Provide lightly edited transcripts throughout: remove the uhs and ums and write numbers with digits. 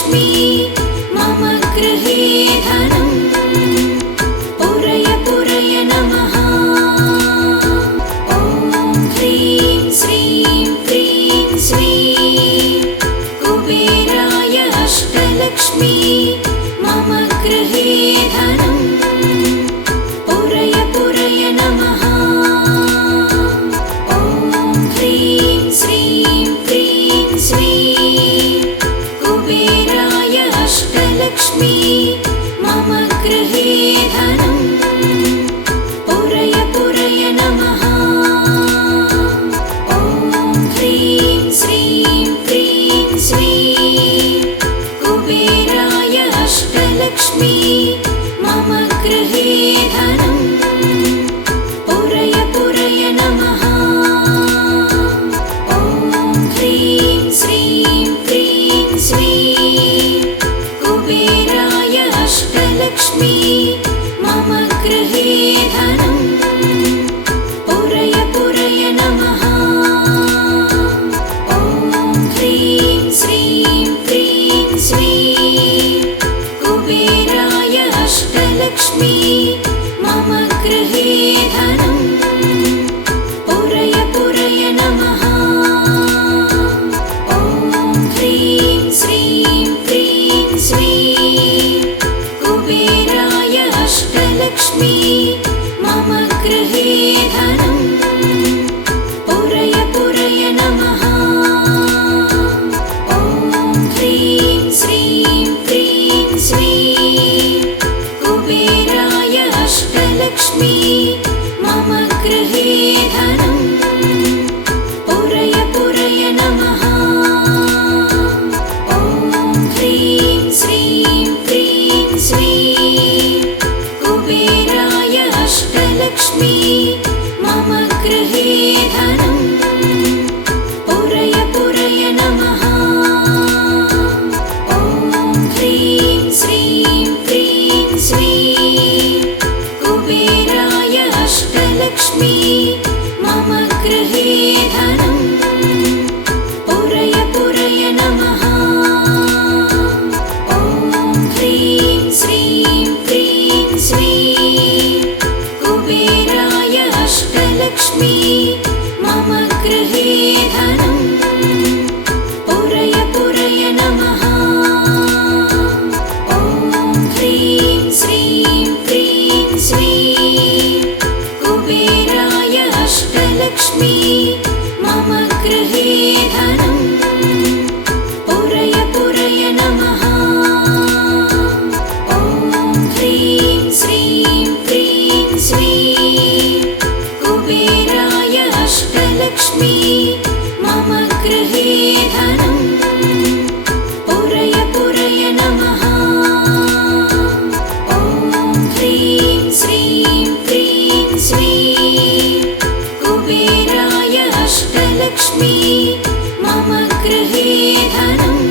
अष्टलक्ष्मी मम गृहे धनम् पूरय पूरय नमः। ॐ ह्रीं श्रीं क्रीं श्रीं कुबेराय अष्टलक्ष्मी मम गृहे धनम् पूरय पूरय नमः। ॐ ह्रीं श्रीं क्रीं श्रीं कुबेराय अष्टलक्ष्मी मम गृहे धनम् पूरय पूरय नमः। ॐ ह्रीं श्रीं क्रीं श्रीं कुबेराय अष्टलक्ष्मी मम गृहे धनम् पूरय पूरय नमः। ॐ ह्रीं श्रीं क्रीं श्रीं कुबेराय अष्टलक्ष्मी मम गृहे धनम् पूरय पूरय नमः। ॐ ह्रीं श्रीं क्रीं श्रीं कुबेराय अष्टलक्ष्मी मम गृहे धनम् पूरय पूरय नमः। ॐ ह्रीं श्रीं क्रीं श्रीं कुबेराय अष्टलक्ष्मी मम गृहे धनम् पूरय पूरय नमः। ॐ ह्रीं श्रीं क्रीं श्रीं कुबेराय अष्टलक्ष्मी मम गृहे धनम् पूरय पूरय नमः। ॐ ह्रीं श्रीं क्रीं श्रीं कुबेराय अष्टलक्ष्मी मम गृहे धनम् पूरय पूरय नमः। ॐ ह्रीं श्रीं क्रीं श्रीं कुबेराय अष्टलक्ष्मी मम गृहे धनम् पूरय पूरय नमः। ॐ ह्रीं श्रीं क्रीं श्रीं कुबेराय अष्टलक्ष्मी मम गृहे धनम् पूरय पूरय नमः। ॐ ह्रीं श्रीं क्रीं श्रीं कुबेराय अष्टलक्ष्मी मम गृहे धनम् पूरय पूरय नमः। ॐ ह्रीं श्रीं क्रीं श्रीं कुबेराय अष्टलक्ष्मी मम गृहे धनम् पूरय पूरय नमः। ॐ ह्रीं श्रीं क्रीं श्रीं कुबेराय अष्टलक्ष्मी मम गृहे धनम्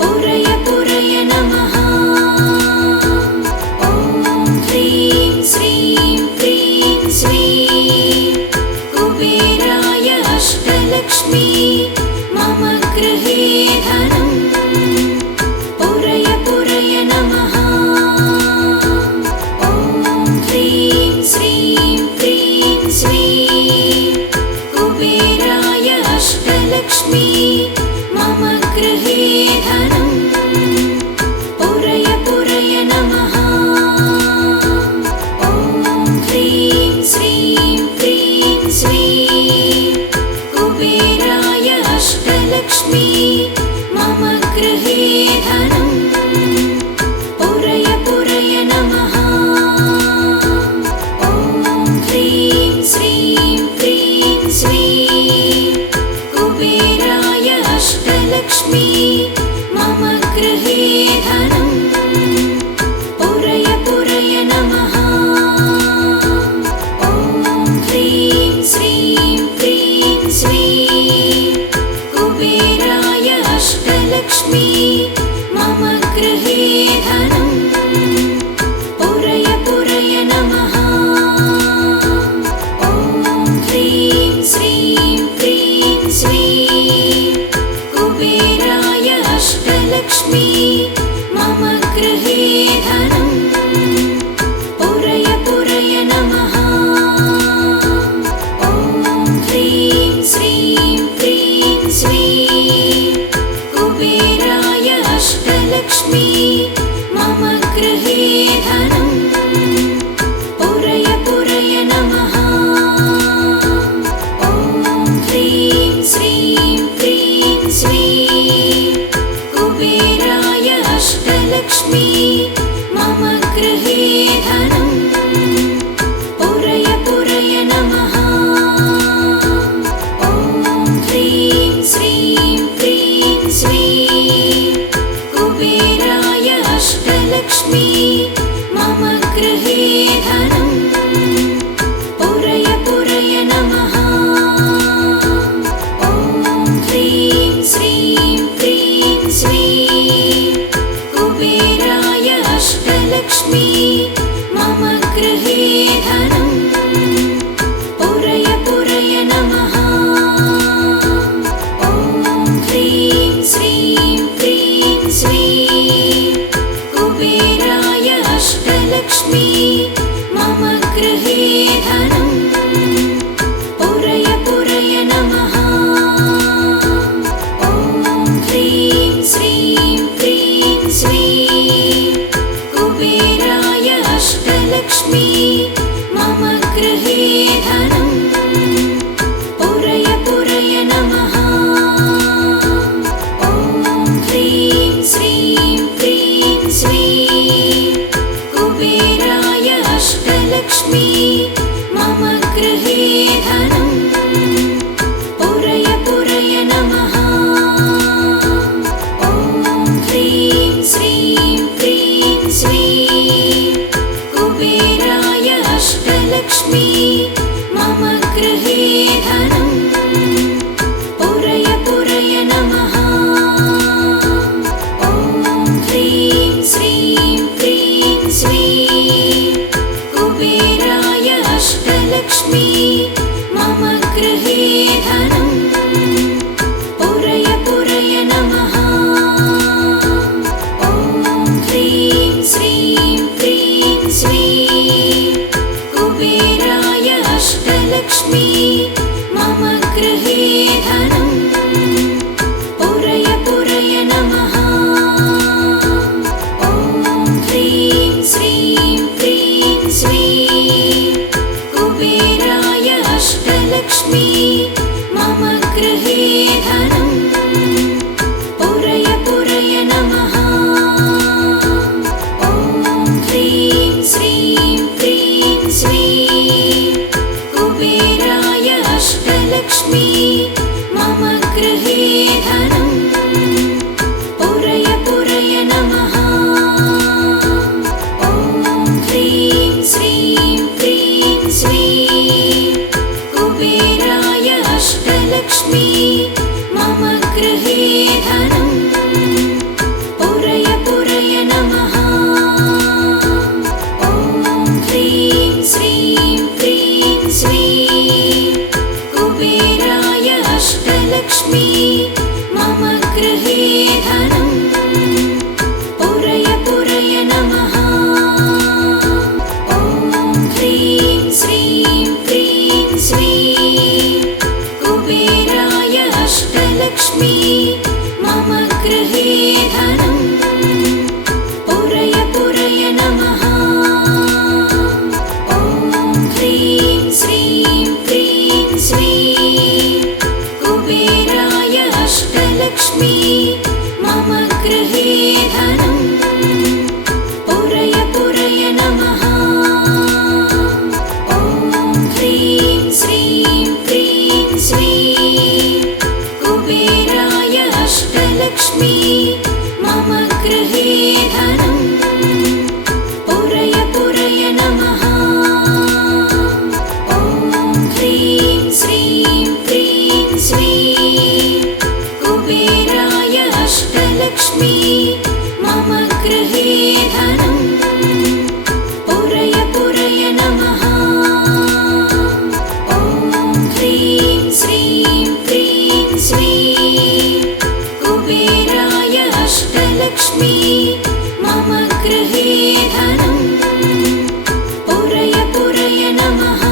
पूरय पूरय नमः। ॐ ह्रीं श्रीं क्रीं श्रीं कुबेराय अष्टलक्ष्मी मम गृहे धनम् पूरय पूरय नमः। ॐ ह्रीं श्रीं क्रीं श्रीं कुबेराय अष्टलक्ष्मी मम गृहे धनम् पूरय पूरय नमः। ॐ ह्रीं श्रीं क्रीं श्रीं कुबेराय अष्टलक्ष्मी मम गृहे धनम् पूरय पूरय नमः। ॐ ह्रीं श्रीं क्रीं श्रीं कुबेराय अष्टलक्ष्मी मम गृहे धनम् पूरय पूरय नमः। ॐ ह्रीं श्रीं क्रीं श्रीं कुबेराय अष्टलक्ष्मी मम गृहे धनम् पूरय पूरय नमः। ॐ ह्रीं श्रीं क्रीं श्रीं कुबेराय अष्टलक्ष्मी मम गृहे धनम् पुरय पुरय नमः। ॐ ह्रीं श्रीं क्रीं श्रीं कुबेराय अष्टलक्ष्मी मम गृहे धनम् पुरय पुरय नमः। ॐ ह्रीं श्रीं क्रीं श्रीं कुबेराय अष्टलक्ष्मी मम गृहे धनम् पुरय पुरय नमः। ॐ ह्रीं श्रीं क्रीं श्रीं कुबेराय अष्टलक्ष्मी मम गृहे धनम् पुरय पुरय नमः। ॐ ह्रीं श्रीं क्रीं श्रीं कुबेराय अष्टलक्ष्मी मम गृहे धनम् पुरय पुरय नमः। ॐ ह्रीं श्रीं क्रीं श्रीं कुबेराय अष्टलक्ष्मी मम गृहे धनम् पुरय पुरय नमः। ॐ ह्रीं श्रीं क्रीं श्रीं कुबेराय अष्टलक्ष्मी मम गृहे धनम् पुरय पुरय नमः। ॐ ह्रीं श्रीं क्रीं श्रीं कुबेराय अष्टलक्ष्मी मम गृहे धनम् पुरय पुरय नमः। ॐ ह्रीं श्रीं क्रीं श्रीं कुबेराय अष्टलक्ष्मी मम गृहे धनम् पुरय पुरय नमः। ॐ ह्रीं श्रीं क्रीं श्रीं कुबेराय अष्टलक्ष्मी मम गृहे धनम् पुरय पुरय नमः। ॐ ह्रीं श्रीं क्रीं श्रीं कुबेराय अष्टलक्ष्मी मम गृहे धनम् पुरय पुरय नमः। ॐ ह्रीं श्रीं क्रीं श्रीं कुबेराय अष्टलक्ष्मी मम गृहे धनम् पुरय पुरय नमः।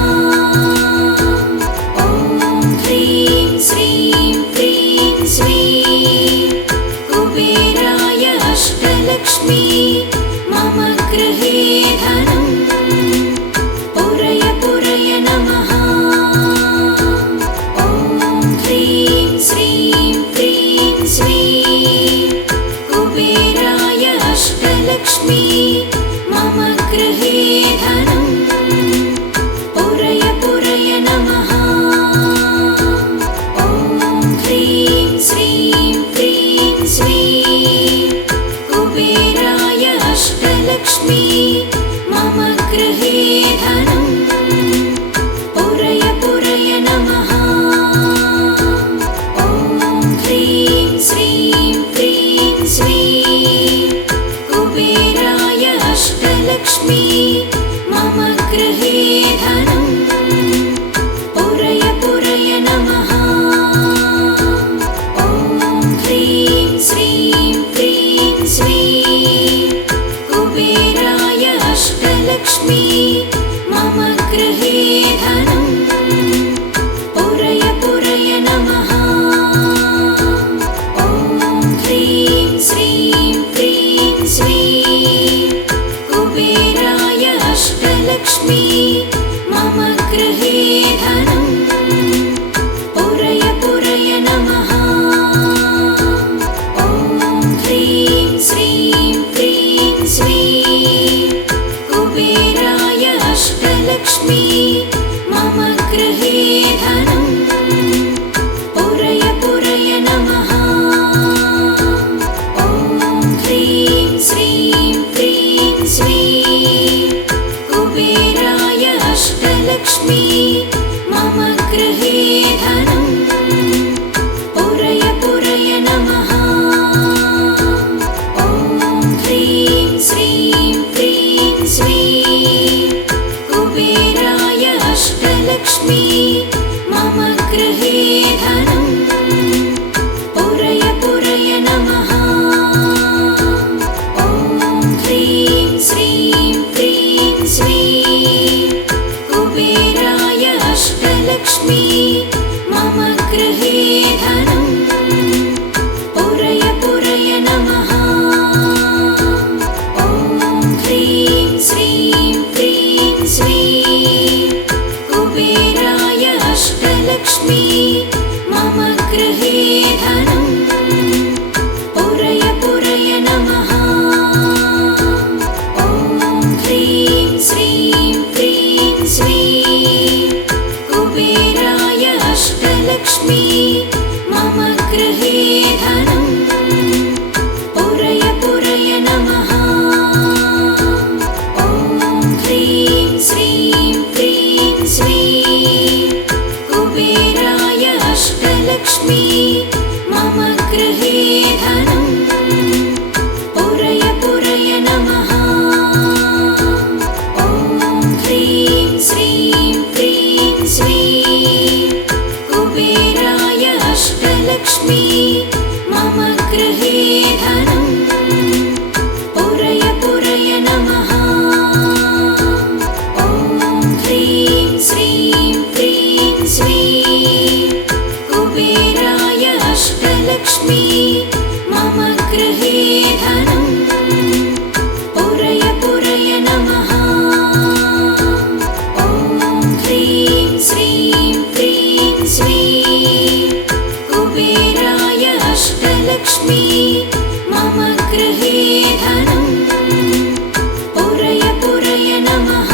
ॐ ह्रीं श्रीं क्रीं श्रीं कुबेराय अष्टलक्ष्मी मम गृहे धनम् पुरय पुरय नमः। ॐ ह्रीं श्रीं क्रीं श्रीं कुबेराय अष्टलक्ष्मी मम गृहे धनम् पुरय पुरय नमः। ॐ ह्रीं श्रीं क्रीं श्रीं कुबेराय अष्टलक्ष्मी मम गृहे धनम् पुरय पुरय नमः। ॐ ह्रीं श्रीं क्रीं श्रीं कुबेराय अष्टलक्ष्मी मम गृहे धनम् पुरय पुरय नमः। ॐ ह्रीं श्रीं क्रीं श्रीं कुबेराय अष्टलक्ष्मी मम गृहे धनम् पुरय पुरय नमः। ॐ ह्रीं श्रीं क्रीं श्रीं कुबेराय अष्टलक्ष्मी मम गृहे धनम् पुरय पुरय नमः। ॐ ह्रीं श्रीं क्रीं श्रीं कुबेराय अष्टलक्ष्मी मम अष्टलक्ष्मी मम गृहे धनं पुरय पुरय नमः। ॐ ह्रीं श्रीं क्रीं श्रीं कुबेराय अष्टलक्ष्मी मम गृहे धनं पुरय पुरय नमः। ॐ ह्रीं श्रीं क्रीं श्रीं कुबेराय अष्टलक्ष्मी मम गृहे धनं पुरय पुरय नमः। ॐ ह्रीं श्रीं क्रीं श्रीं कुबेराय अष्टलक्ष्मी मम गृहे धनं पुरय पुरय नमः। ॐ ह्रीं श्रीं क्रीं श्रीं कुबेराय अष्टलक्ष्मी मम गृहे धनं पुरय पुरय नमः। ॐ ह्रीं श्रीं क्रीं श्रीं कुबेराय अष्टलक्ष्मी मम गृहे धनं पुरय पुरय नमः। ॐ ह्रीं श्रीं क्रीं श्रीं कुबेराय अष्टलक्ष्मी मम गृहे धनं पुरय पुरय नमः। ॐ ह्रीं श्रीं क्रीं श्रीं कुबेराय अष्टलक्ष्मी मम गृहे धनं पुरय पुरय नमः। ॐ ह्रीं श्रीं क्रीं श्रीं कुबेराय अष्टलक्ष्मी मम गृहे धनं पुरय पुरय नमः।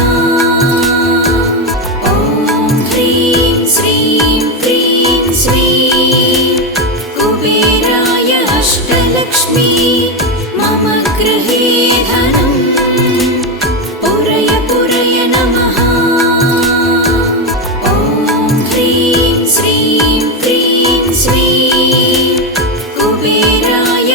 ॐ ह्रीं श्रीं क्रीं श्रीं कुबेराय अष्टलक्ष्मी मम गृहे धनं पुरय पुरय नमः। ॐ ह्रीं श्रीं क्रीं श्रीं कुबेराय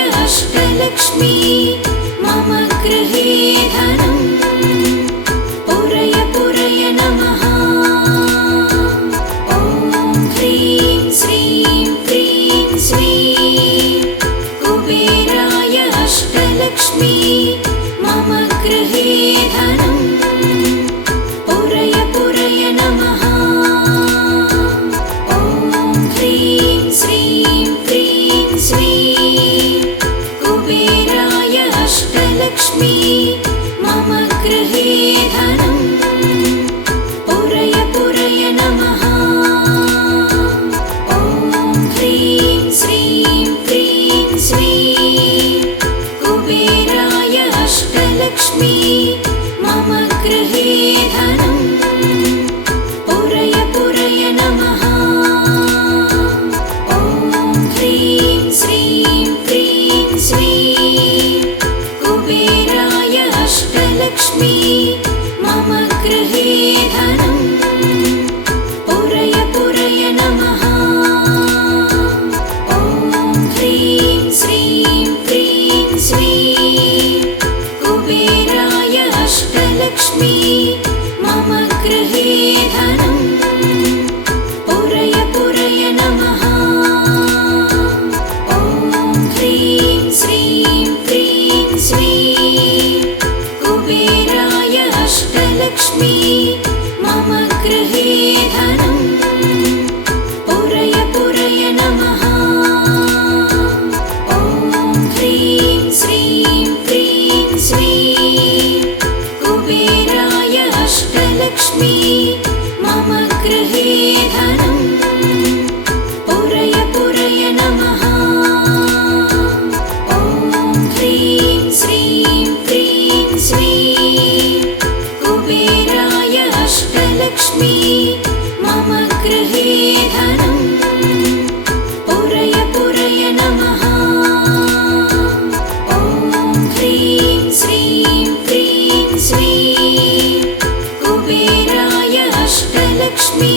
अष्टलक्ष्मी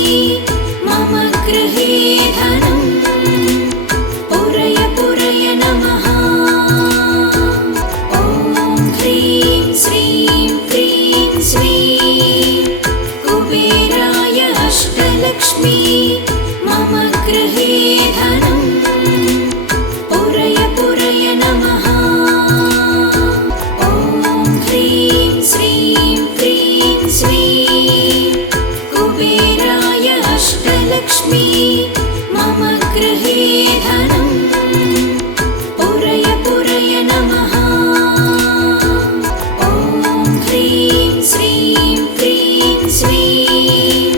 मम गृहे धनं पुरय पुरय नमः। ॐ ह्रीं श्रीं क्रीं श्रीं कुबेराय अष्टलक्ष्मी मम गृहे धनं पुरय पुरय नमः। ॐ ह्रीं श्रीं क्रीं श्रीं कुबेराय अष्टलक्ष्मी मम गृहे धनं पुरय पुरय नमः। ॐ ह्रीं श्रीं क्रीं श्रीं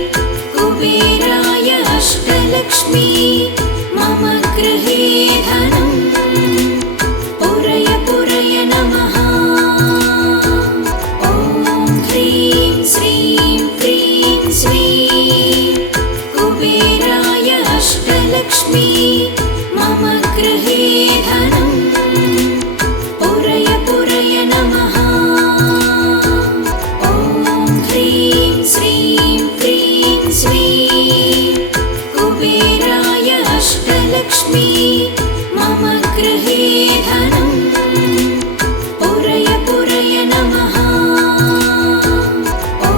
कुबेराय अष्टलक्ष्मी मम गृहे धनं पुरय पुरय नमः। ॐ ह्रीं श्रीं क्रीं श्रीं कुबेराय अष्टलक्ष्मी मम गृहे धनं पुरय पुरय नमः। ॐ ह्रीं श्रीं क्रीं श्रीं कुबेराय अष्टलक्ष्मी मम गृहे धनं पुरय पुरय नमः। ॐ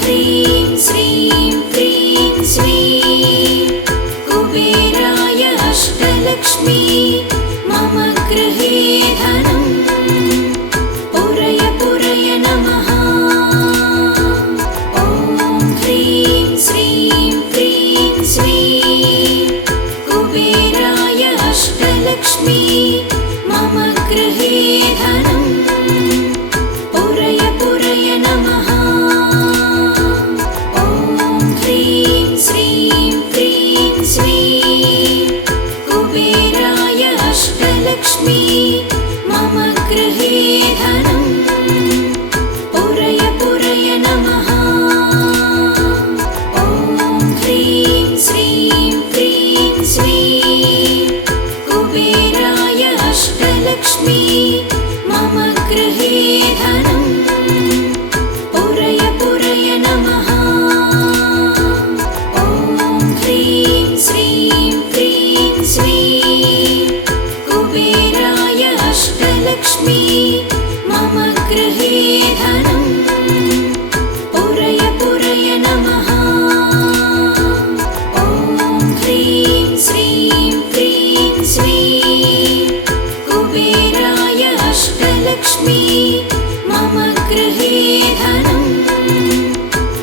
ह्रीं श्रीं क्रीं श्रीं कुबेराय अष्टलक्ष्मी मम गृहे धनं पुरय पुरय नमः। ॐ ह्रीं श्रीं क्रीं श्रीं कुबेराय अष्टलक्ष्मी मम गृहे धनं पुरय पुरय नमः। ॐ ह्रीं श्रीं क्रीं श्रीं कुबेराय अष्टलक्ष्मी मम गृहे धनं पुरय पुरय नमः। ॐ ह्रीं श्रीं क्रीं श्रीं कुबेराय अष्टलक्ष्मी मम गृहे धनं पुरय पुरय नमः। ॐ ह्रीं श्रीं क्रीं श्रीं कुबेराय अष्टलक्ष्मी मम गृहे धनं पुरय पुरय नमः। ॐ ह्रीं श्रीं क्रीं श्रीं कुबेराय अष्टलक्ष्मी मम गृहे धनं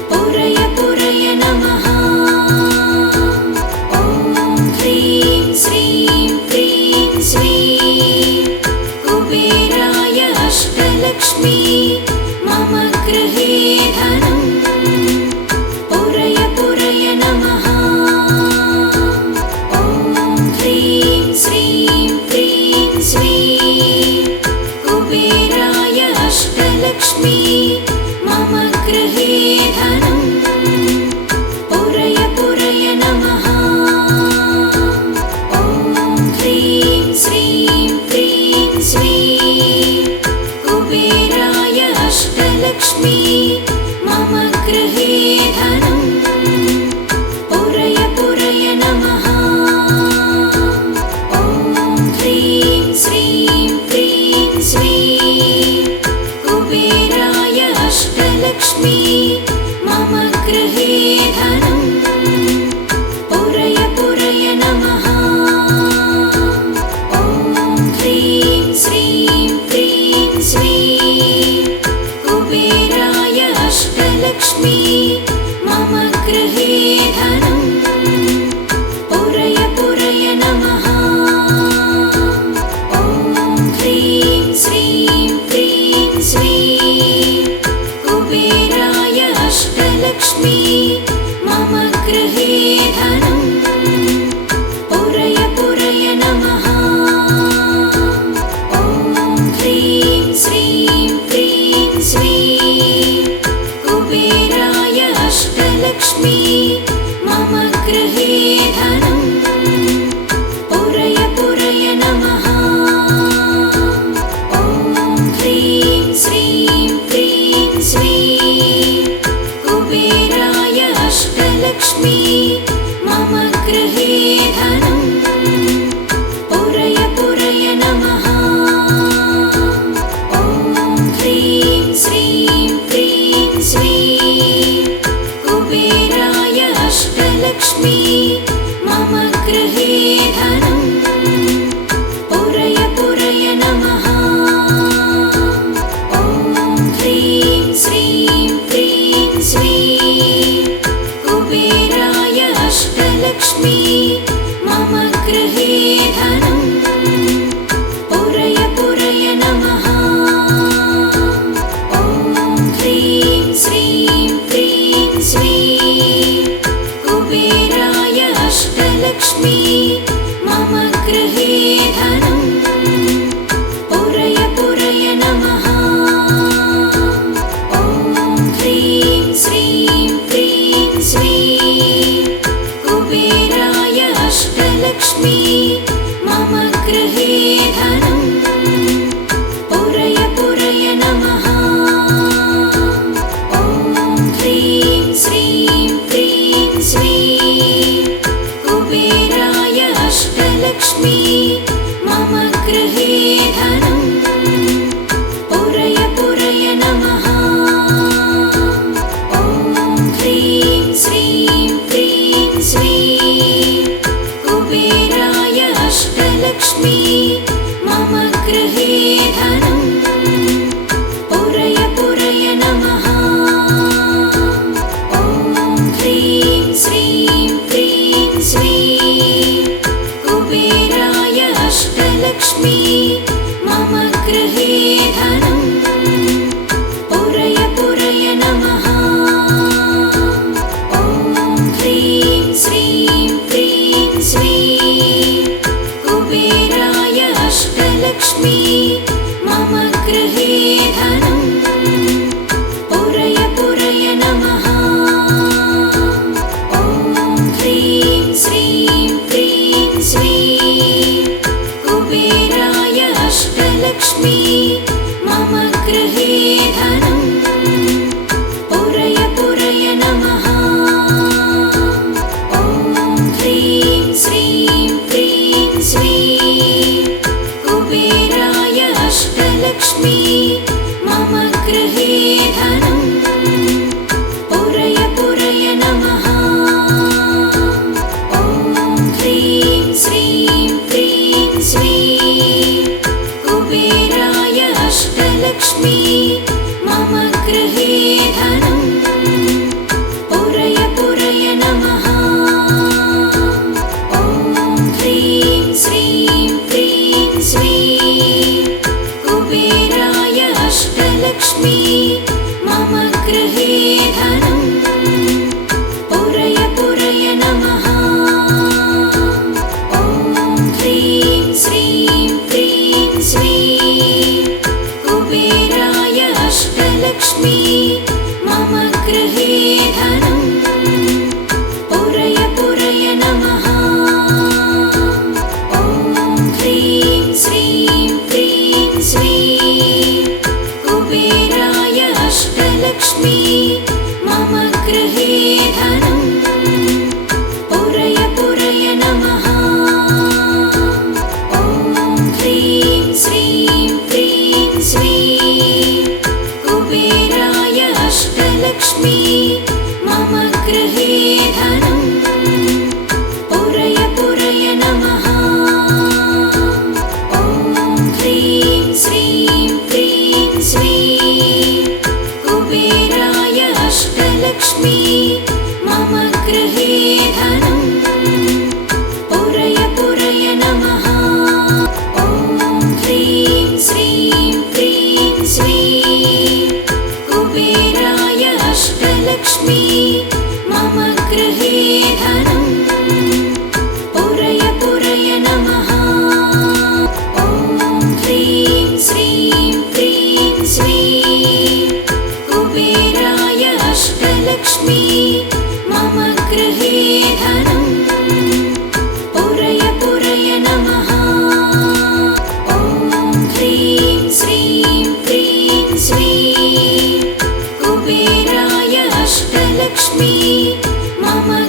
पुरय पुरय नमः। ॐ ह्रीं श्रीं क्रीं श्रीं कुबेराय अष्टलक्ष्मी मम गृहे धनं पुरय पुरय नमः। ॐ ह्रीं श्रीं क्रीं श्रीं कुबेराय अष्टलक्ष्मी मम गृहे धनं पुरय पुरय नमः। ॐ ह्रीं श्रीं क्रीं श्रीं कुबेराय अष्टलक्ष्मी मम गृहे धनं पुरय पुरय नमः। ॐ ह्रीं श्रीं क्रीं श्रीं कुबेराय अष्टलक्ष्मी मम गृहे धनं पुरय पुरय नमः। ॐ ह्रीं श्रीं क्रीं श्रीं कुबेराय अष्टलक्ष्मी मम गृहे धनं पुरय पुरय नमः। ॐ ह्रीं श्रीं क्रीं श्रीं कुबेराय अष्टलक्ष्मी मम गृहे धनं पुरय पुरय नमः। ॐ ह्रीं श्रीं क्रीं श्रीं कुबेराय अष्टलक्ष्मी मम गृहे धनं पुरय पुरय नमः। ॐ ह्रीं श्रीं क्रीं श्रीं कुबेराय अष्टलक्ष्मी मम गृहे धनं पुरय पुरय नमः। ॐ ह्रीं श्रीं क्रीं श्रीं कुबेराय अष्टलक्ष्मी मम गृहे धनं पुरय पुरय नमः। ॐ ह्रीं श्रीं क्रीं श्रीं कुबेराय अष्टलक्ष्मी मम गृहे धनं पुरय पुरय नमः। ॐ ह्रीं श्रीं क्रीं श्रीं कुबेराय अष्टलक्ष्मी मम गृहे धनं पुरय पुरय नमः। ॐ ह्रीं श्रीं क्रीं श्रीं कुबेराय अष्टलक्ष्मी मम गृहे धनं पुरय पुरय नमः। ॐ ह्रीं श्रीं क्रीं श्रीं कुबेराय अष्टलक्ष्मी मम गृहे धनं पुरय पुरय नमः। ॐ ह्रीं श्रीं क्रीं श्रीं कुबेराय अष्टलक्ष्मी मम गृहे धनं पुरय पुरय नमः। ॐ ह्रीं श्रीं क्रीं श्रीं कुबेराय अष्टलक्ष्मी मम गृहे धनं पुरय पुरय नमः। ॐ ह्रीं श्रीं क्रीं श्रीं कुबेराय अष्टलक्ष्मी मम गृहे धनं पुरय पुरय नमः। ॐ ह्रीं श्रीं क्रीं श्रीं कुबेराय अष्टलक्ष्मी मम गृहे धनं पुरय पुरय नमः। ॐ ह्रीं श्रीं क्रीं श्रीं कुबेराय अष्टलक्ष्मी मम गृहे धनं पुरय पुरय नमः। ॐ ह्रीं श्रीं क्रीं श्रीं कुबेराय अष्टलक्ष्मी मम गृहे धनं पुरय पुरय नमः। ॐ ह्रीं श्रीं क्रीं श्रीं कुबेराय अष्टलक्ष्मी मम मम